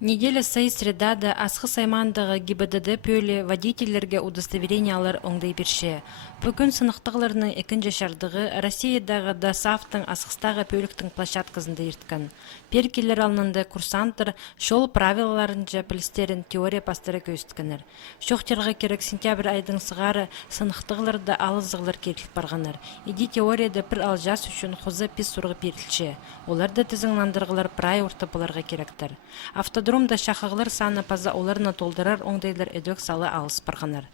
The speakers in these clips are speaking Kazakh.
Неделя сай средада асқы саймандағы ГИБДД пөлі водительерге удостоверениялар оңдай берше. Бүгін сынықтығыларының екінші шардығы Россиядағы ДАСАФтың асқыстағы пөліктің площадкасында ерткен. Перкелер алынында курсанттар шол правилаларынша полистерін теория пастыры көсткенер. Шоқтерға керек сентябрь айдың сығары сынықтығыларда алызығылар кетіліп барғанар. Иди теорияда бір алжас үшін қозы пис сұрғы берілше. Оларды тізіңландырғылар прай ортапыларға керектер. Автодромда шақығылар саны паза оларына толдырар оңдайлар эдек салы алыс барғанар.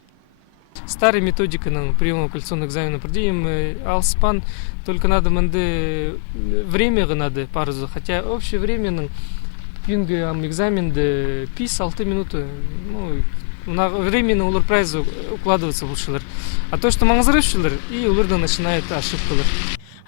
Старая методика на приема квалификационного экзамена продием алспан, только надо время надо пару, хотя общее время пинга экзамен де 5-6 минуты, на временно улар прайз укладываться лучше. А то, что маңызырышылар, и уларда начинает ошибкалар.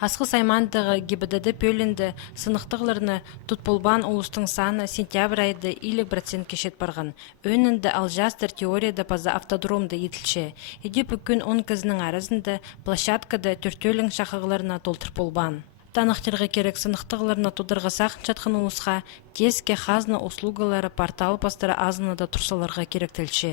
Асқы саймандығы ГИБДД пөлінді сынықтығыларына тұтполбан ұлыстың саны сентябрь айды 50% кешет барған. Өнінді алжастыр теорияда паза автодромды етілші. Еде бүкін 10 кізінің арасында площадкада түртөлің шақығыларына толтыр болбан. Танықтырға керек сынықтығыларына тұдырға сақын жатқан ұлысқа тезке хазна услугалары портал пастары азынада тұрсаларға керек тілші.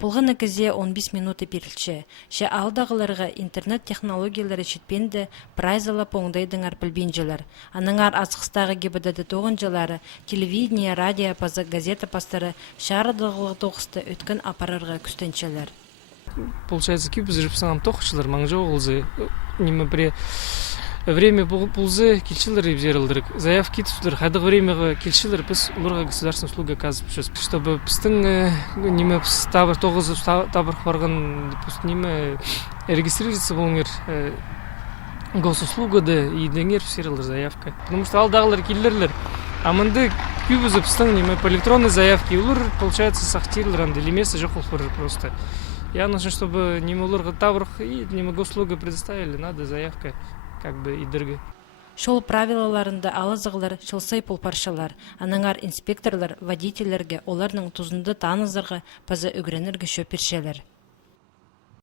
Бұлғыны кізе 15 минуты берілші. Ше алдағыларға интернет технологиялары жетпенді прайзалап оңдайдыңар білбенжелер. Аныңар асқыстағы ГИБДД тоғынжылары, телевидение, радио пазы, газета пастары шарадығылығы тоғысты өткен апарарға күстеншелер. Получается, кипіз жіпсанам тоқышылар, маңжы оғылзы, неме при время пулзы кельчилер и взяли заявки туда ходил время кельчилер пусть лорга государственная услуга оказывает чтобы пустын неме табор тоғыз табор барған пусть неме регистрироваться болыңер госуслугада и деңер все заявка потому что алдағылар келдерлер а мынды күбізі пустын неме по электронной заявке улар получается сахтирлер анды лимесы жоқ просто я нужно чтобы неме лорга табор и неме госуслуга предоставили надо заявка как бы и дыргы. Шол правилаларында алызығылар шылсай пулпаршалар, аныңар инспекторлар водительерге оларның тұзынды танызырға паза үгренерге шөпершелер.